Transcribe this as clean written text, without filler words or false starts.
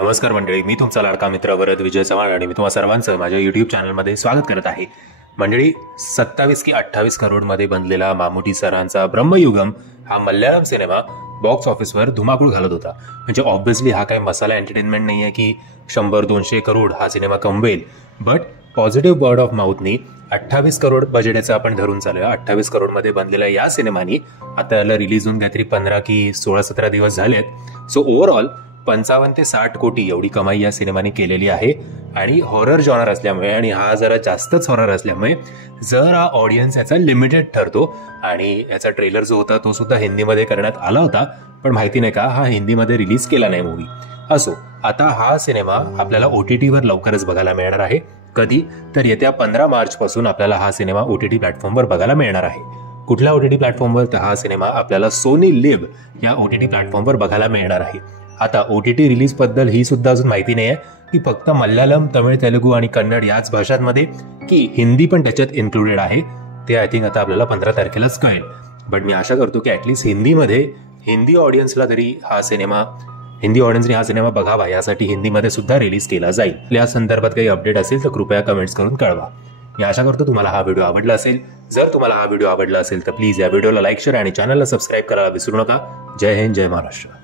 नमस्कार मंडळी, मी तुमचा लाडका मित्र वरद विजय चव्हाण आणि मी तुम्हा सर्वांचं माझ्या यूट्यूब चॅनलमध्ये स्वागत करत आहे. मंडळी, 27 की 28 करोडमध्ये बनलेला मामुटी सरांचा ब्रह्मयुगम हा मल्याळम सिनेमा बॉक्स ऑफिसवर धुमाकूळ घालत होता. म्हणजे ऑब्व्हियसली हा काही मसाला एंटरटेनमेंट नाही आहे की 100-200 करोड हा सिनेमा कमवेल, बट पॉझिटिव्ह वर्ड ऑफ माउथनी 28 करोड बजेटचा आपण धरून चालूया. 28 करोडमध्ये बनलेल्या या सिनेमानी आता याला रिलीज होऊन काहीतरी 15 की 16-17 दिवस झालेत. सो ओव्हरऑल 55 ते 60 कोटी एवढी कमाई या सिनेमाने केलेली आहे. आणि हॉरर जॉनर असल्यामुळे आणि हा जरा जास्तच हॉरर असल्यामुळे जर हा ऑडियन्स याचा लिमिटेड ठरतो. आणि याचा ट्रेलर जो होता तो सुद्धा हिंदीमध्ये करण्यात आला होता, पण माहिती नाही का हा हिंदीमध्ये रिलीज केला नाही मूवी. असो, आता हा सिनेमा आपल्याला OTTवर लवकरच बघायला मिळणार आहे. कधी तर येत्या 15 मार्च पासून आपल्याला हा सिनेमा OTT प्लॅटफॉर्मवर बघायला मिळणार आहे. कुठल्या OTT प्लॅटफॉर्मवर? तर हा सिनेमा आपल्याला सोनी लिव्ह या OTT प्लॅटफॉर्मवर बघायला मिळणार आहे. आता OTT रिलीज बद्दल ही सुद्धा अजून माहिती नाही आहे की फक्त मल्याळम, तमिळ, तेलुगू आणि कन्नड याच भाषांमध्ये की हिंदी पण त्याच्यात इन्क्लुडेड आहे. ते आय थिंक आता आपल्याला 15 तारखेलाच कळेल. बट मी आशा करतो की ॲटलिस्ट हिंदीमध्ये हिंदी ऑडियन्सने हा सिनेमा बघावा, यासाठी हिंदीमध्ये सुद्धा रिलीज केला जाईल. या संदर्भात काही अपडेट असेल तर कृपया कमेंट्स करून कळवा. मी आशा करतो तुम्हाला हा व्हिडिओ आवडला असेल. जर तुम्हाला हा व्हिडिओ आवडला असेल तर प्लीज या व्हिडिओला लाईक, शेअर आणि चॅनलला सबस्क्राईब करायला विसरू नका. जय हिंद, जय महाराष्ट्र.